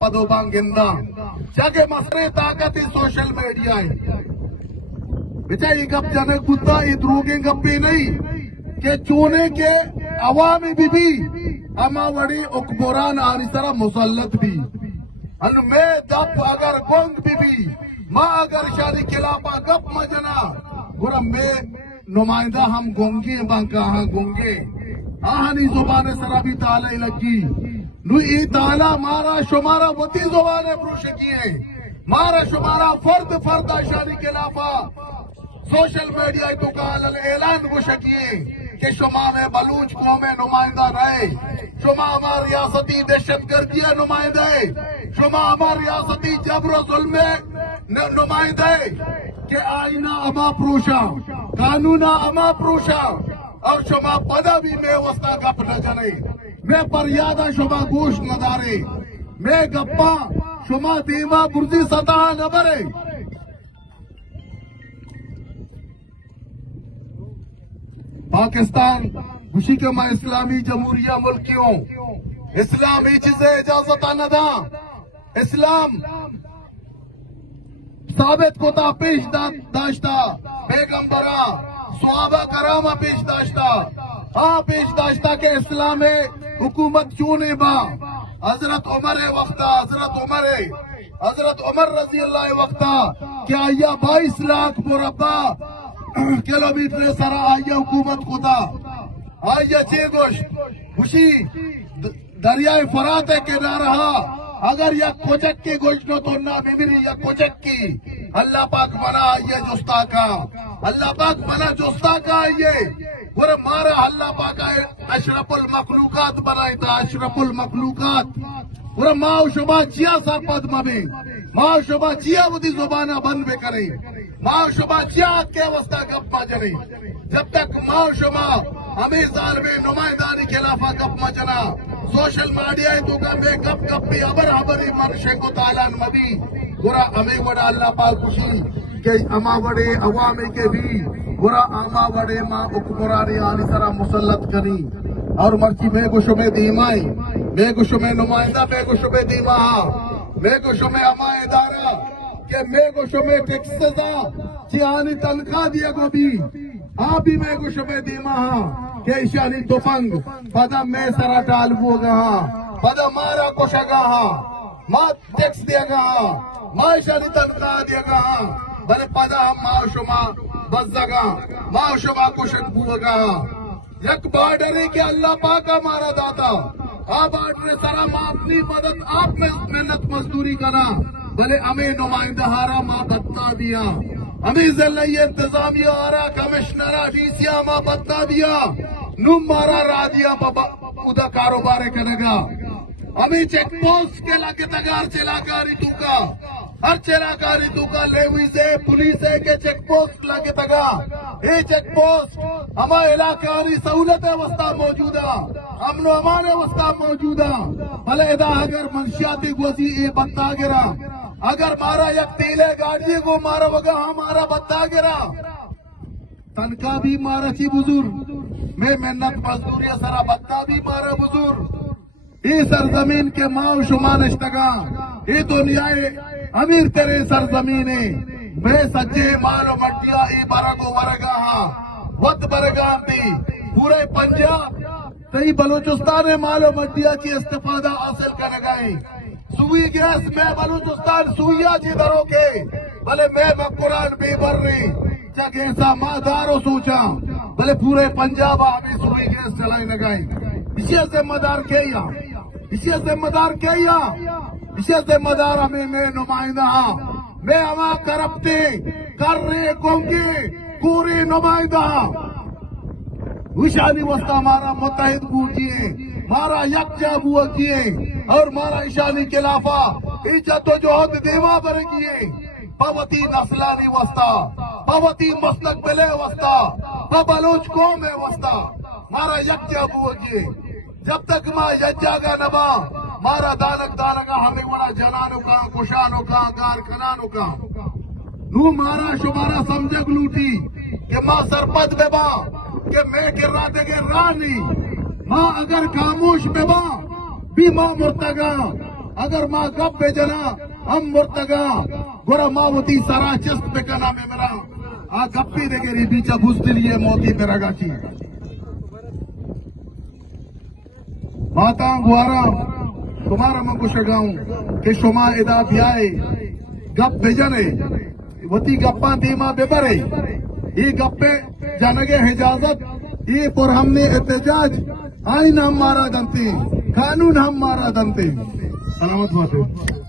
پدو بانگندہ جگہ مسئلے طاقتی social media ہے بچہ یہ گپ جانے کتا یہ دروگیں گپی نہیں کہ چونے کے عوامی بھی اما وڑی اکبران آنی سرا مسلط بھی ان میں دب اگر گونگ بھی ماں اگر شادی خلافہ گپ مجنا گرم میں نمائندہ ہم گونگی بانکا ہاں گونگے آہنی زبان سرا بھی تالے لگی نو ای تعالیٰ مارا شمارا وطی زبانیں پروشکی ہیں مارا شمارا فرد آشانی کے لافا سوشل میڈیا تو کال اعلان گوشکی ہیں کہ شما میں بلوچ قوم نمائندہ رہے شما ہمار ریاستی دہشت گردی نمائندہ ہے شما ہمار ریاستی جبر و ظلم نمائندہ ہے کہ آئینہ اما پروشا قانونہ اما پروشا اور شما پدا بھی میں وسطہ گپ نہ جنے میں پریادہ شما گوشت ندارے میں گپا شما دیما برزی سطح نبرے پاکستان گوشی کے میں اسلامی جمہوریہ ملکیوں اسلامی چیزیں اجازت نہ دا اسلام ثابت کو تا پیش داشتا پیغمبرہ صحابہ کرامہ پیش داشتا کہ اسلام حکومت چونے با حضرت عمر رضی اللہ وقتا کہ آیا 22 لاکھ مربع کلومیٹر سرا آیا حکومت خدا آیا چے گوشت خوشی دریائے فرات کنارہ اگر یا کوچک کی گوشت تو نہ ببری یا کوچک کی اللہ پاک منا آئیے جستا کا اللہ پاک منا جستا کا آئیے اور مارا اللہ پاک اشرف المخلوقات بنائی تھا اشرف المخلوقات اور ماں شبہ چیا سر پد مبی ماں شبہ چیا ودی زبانہ بند بے کرے ماں شبہ چیا کے وسطہ گپ مجرے جب تک ماں شبہ ہمیں ظالم نمائندانی خلافہ گپ مجنا سوشل میڈیا تو گپے گپ بھی ابری مرشے کو تالان مبی گورا ہمیں وڑا اللہ پاک خوشی کہ اما وڑے عوامی کے بھی گورا اما وڑے ماں حکمرانی آنی سرا مسلط کری اور مرچی میں کو شبہ دیمائی میں کو شبہ نمائندہ میں کو شبہ دیما میں کو شبہ اما ادارہ کہ میں کو شبہ ٹیکسزا چی آنی تنخواہ دیا کو بھی آپ بھی میں کو شبہ دیما کہ ایشانی توفنگ پدا میں سرا ٹال بوگا پدا مارا کوشگا ماں ٹیکس دیا گا ماں ایشانی تنخواہ دیا گا بلے پدا ہم ماں شما بزگا ماں شما کوشک بوگا یک بارڈر ہے کہ اللہ پاک مارا داتا آپ بارڈر سرا ماں اپنی مدد آپ میں محنت مزدوری کرا بلے ہمیں نمائندہ ہارا ماں بتا دیا ہمیں ضلعی انتظامیہ آرا کمشنرہ ڈی سی ماں بتا دیا نم مارا را دیا ادا کاروبار کرگا ہمیں چیک پوسٹ کے لگے تگار چلاکاری تو کا ہر چلاکاری تو کا لیویزے پولیسے کے چیک پوسٹ لگے تگا یہ چیک پوسٹ ہما علاقاری سہولت وسطہ موجودہ امن و امان وسطہ موجودہ بھلے ادا اگر منشیاتی گوزی یہ بتا گرا اگر مارا یک تیلے گاڑی کو مارا وگا ہمارا بتا گرا تنکا بھی مارا چی بزرگ میں محنت مزدوری سرا بتا بھی مارا بزرگ یہ سرزمین کے ماں شما نشتگا یہ دنیا امیر تیرے سرزمین میں سچے مال و مٹیا ای برگو ورگا وقت برگا بھی پورے پنجاب کئی بلوچستان مال و مٹیا کی استفادہ حاصل کر گئے سوئی گیس میں بلوچستان سوئیا جی درو کے بلے میں قرآن بھی بر رہی چکے سا ماں دارو سوچا بلے پورے پنجاب ہمیں سوئی گیس چلائی لگائی اسی ذمہ دار کیا اسی ذمہ دار کیا اسی ذمہ دار ہمیں میں نمائندہ میں ہما کرپتے کر رہے گونگے پورے نمائندہ وشانی وسطہ ہمارا متحد بوجیے مارا یکجا بوجیے اور مارا ایشانی خلافہ عزت و جہد دیوا برگیے پوتی نسلانی وسطہ پوتی مستقبل وسطہ پبلوچ قوم وسطہ مارا یکجا بوجیے جب تک ماں یجاگا نبا مارا دانک دانکا ہمیں بڑا جنانو کا کشانو کا کارکنانو کا نو مارا شمارا سمجھگ لوٹی کہ ماں سرپد بے با کہ میں گر رہا دے گے رانی ماں اگر خاموش بے با بھی ماں مرتگا اگر ماں گپ پہ جنا ہم مرتگا گورا ماوتی سارا چست پہ کا نام ہے میرا آ گپی دے گری بیچا بوزدل یہ موتی پہ رگا کی ماتا گوارا تمہارا من کو شگاؤں کہ شما ادا بیائے گپ بے جنے وتی گپاں دیما بے برے یہ گپے جانگے حجازت یہ پر ہم نے احتجاج آئین ہم مارا دنتے قانون ہم مارا دنتے سلامت باتیں